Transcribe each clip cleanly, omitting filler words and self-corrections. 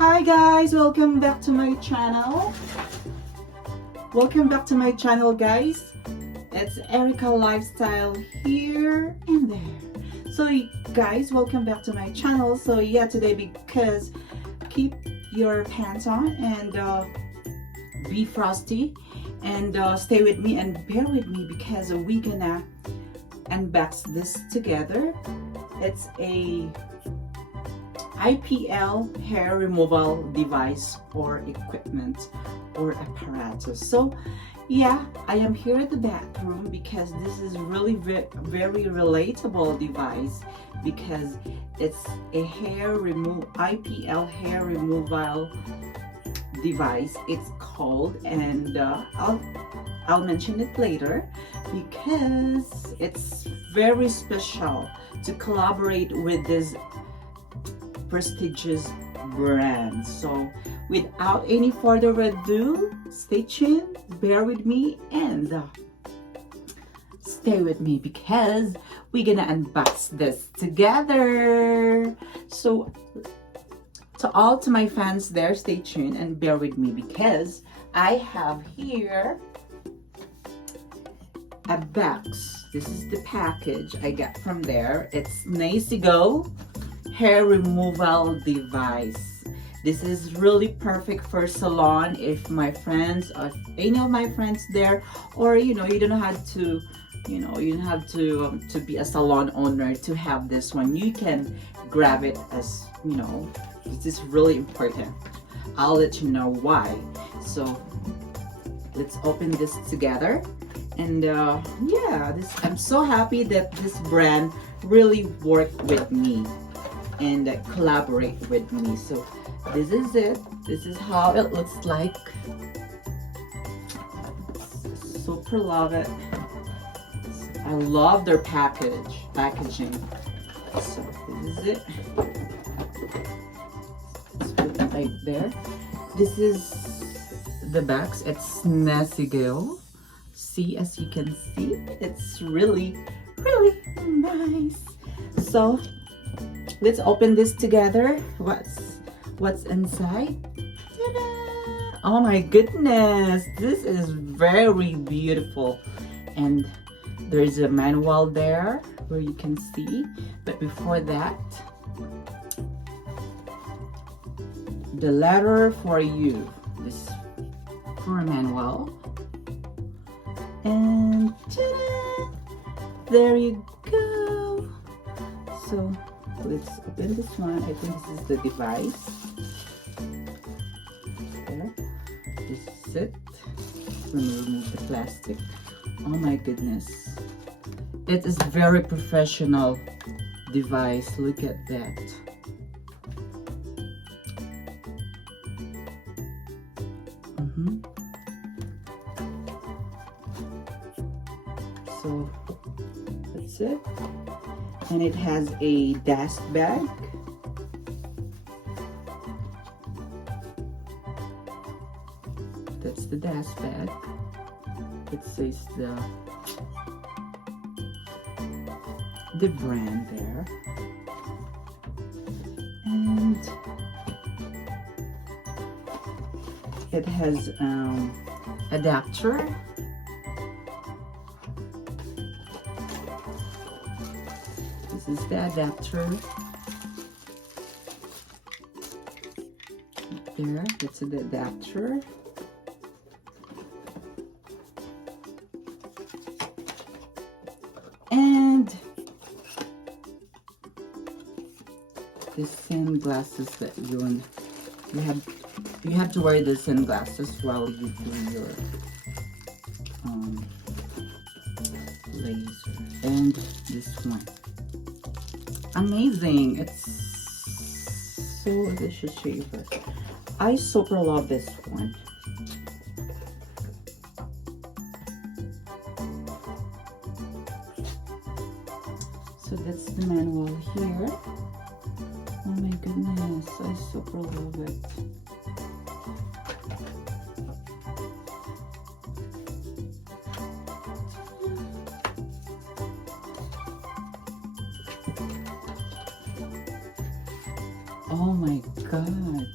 Hi guys, welcome back to my channel. Welcome back to my channel, guys. It's Erica Lifestyle here and there. So guys, welcome back to my channel. So yeah, today, because keep your pants on and be frosty and stay with me and bear with me because we're gonna unbox this together. It's a IPL hair removal device or equipment or apparatus. So yeah, I am here at the bathroom because this is really very relatable device because it's a IPL hair removal device it's called, and I'll mention it later because it's very special to collaborate with this prestigious brand. So without any further ado, stay tuned, bear with me, and stay with me because we're gonna unbox this together. So to my fans there, stay tuned and bear with me because I have here a box. This is the package I got from there. It's NAISIGO hair removal device. This is really perfect for salon if my friends or any of my friends there, or you don't have to you don't have to be a salon owner to have this one. You can grab it as this is really important. I'll let you know why. So let's open this together. And yeah, I'm so happy that this brand really worked with me and collaborate with me. So this is it. This is how it looks like. Super love it. I love their packaging. So this is it. Let's put it right there. This is the box. It's Naisigoo. See, as you can see, it's really nice. So let's open this together. What's inside? Ta-da! Oh my goodness, this is very beautiful. And there's a manual there where you can see. But before that, the letter for you. This for a manual. And ta-da! There you go. So let's open this one. I think this is the device. There. This is it. Let me remove the plastic. Oh my goodness. It is very professional device. Look at that. So that's it. And it has a dust bag. That's the dust bag. It says the brand there. And it has adapter. This is the adapter. There, that's the adapter. And the sunglasses that you have to wear the sunglasses while you do your laser. And this one. Amazing. It's so delicious shaver. I super love this one. So that's the manual here. Oh my goodness, I super love it. Oh my god.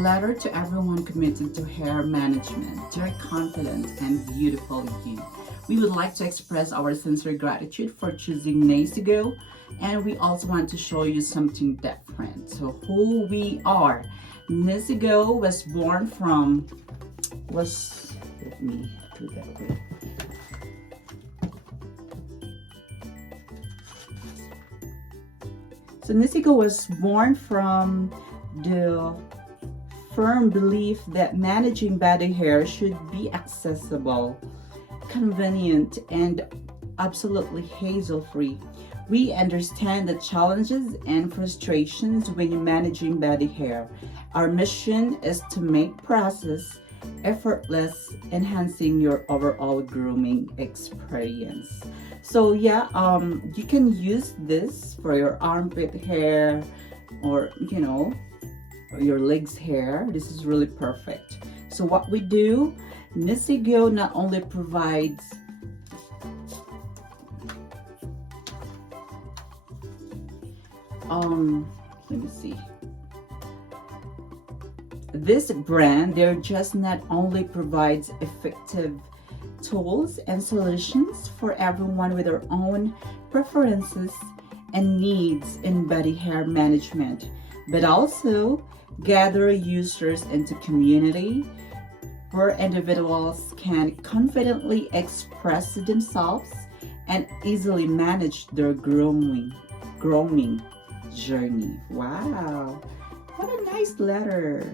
letter to everyone committed to hair management, dear confident and beautiful you. We would like to express our sincere gratitude for choosing NAISIGO, and we also want to show you something different. So who we are. NAISIGO was born from, let me do that way. So NAISIGO was born from the firm belief that managing body hair should be accessible, convenient, and absolutely hassle-free. We understand the challenges and frustrations when managing body hair. Our mission is to make process effortless, enhancing your overall grooming experience. So yeah, you can use this for your armpit hair, or your legs hair. This is really perfect. So what we do, NAISIGO not only provides let me see, this brand, they're just not only provides effective tools and solutions for everyone with their own preferences and needs in body hair management, but also gather users into community where individuals can confidently express themselves and easily manage their grooming journey. Wow, what a nice letter.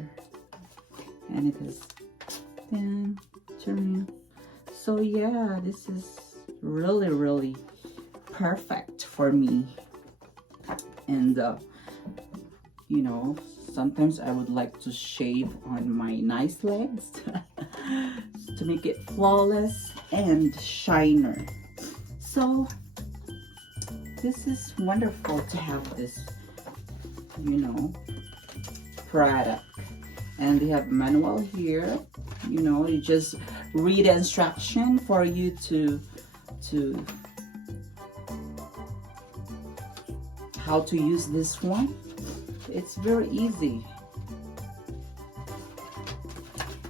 And it is 10 turn. So yeah, this is really perfect for me. And sometimes I would like to shave on my nice legs to make it flawless and shiner. So this is wonderful to have this product. And they have manual here. You just read the instruction for you to how to use this one. It's very easy.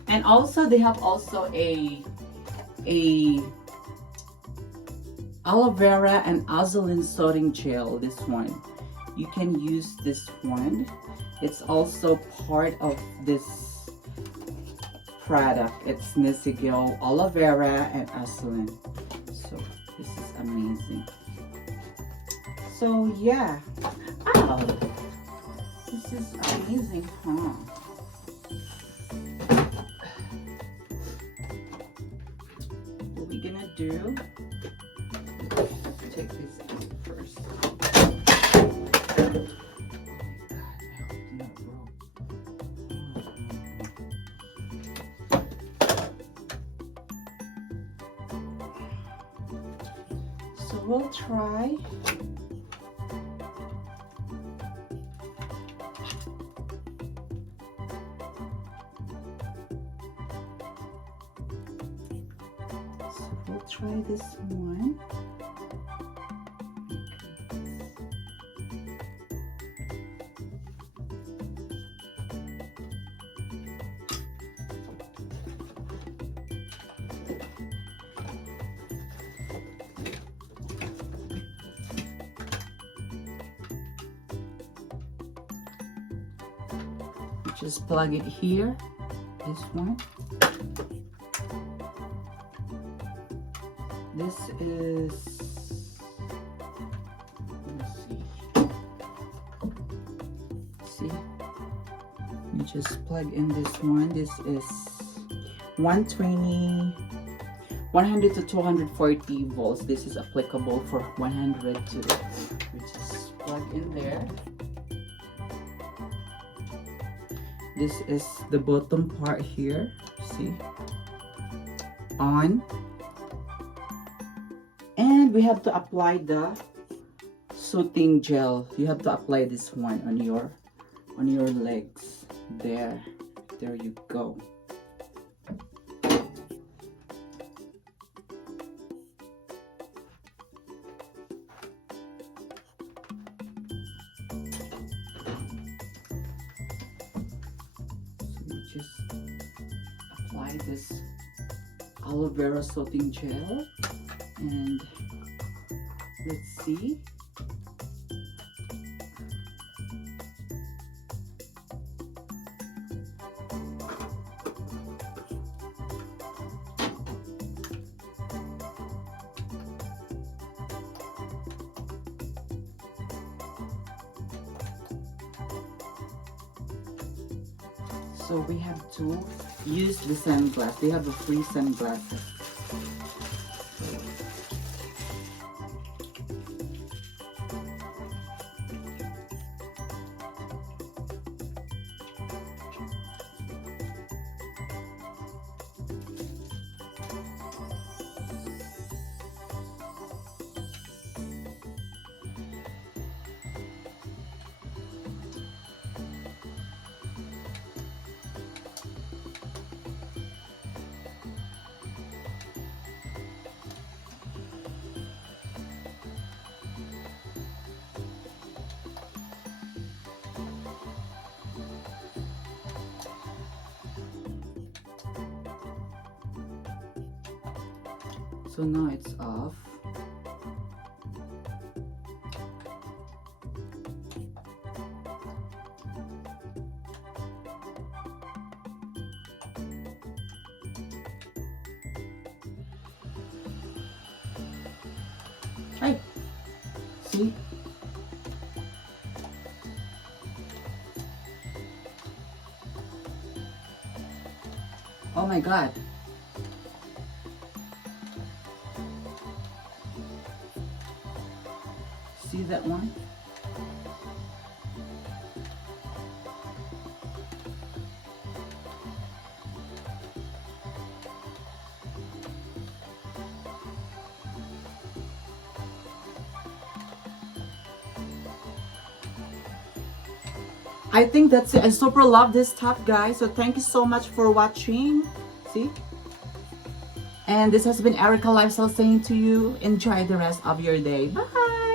And also they have also a aloe vera and azulin soothing gel. This one, you can use this one. It's also part of this product. It's NAISIGO aloe vera and azulin. So this is amazing. So yeah, oh, this is amazing, huh? What we're gonna do, take this out first. So we'll try this one. Just plug it here, this one. This is, let's see, you just plug in this one. This is 120, 100 to 240 volts. This is applicable for 100 to, we just plug in there. This is the bottom part here, see, on. And we have to apply the soothing gel. You have to apply this one on your legs. There you go. apply this aloe vera soothing gel, and let's see. So we have to use the sunglass. They have a free sunglasses. So now it's off. Hey, see? Oh my God. See that one? I think that's it. I super love this top, guys. So thank you so much for watching. See? And this has been Erica Lifestyle saying to you, enjoy the rest of your day. Bye!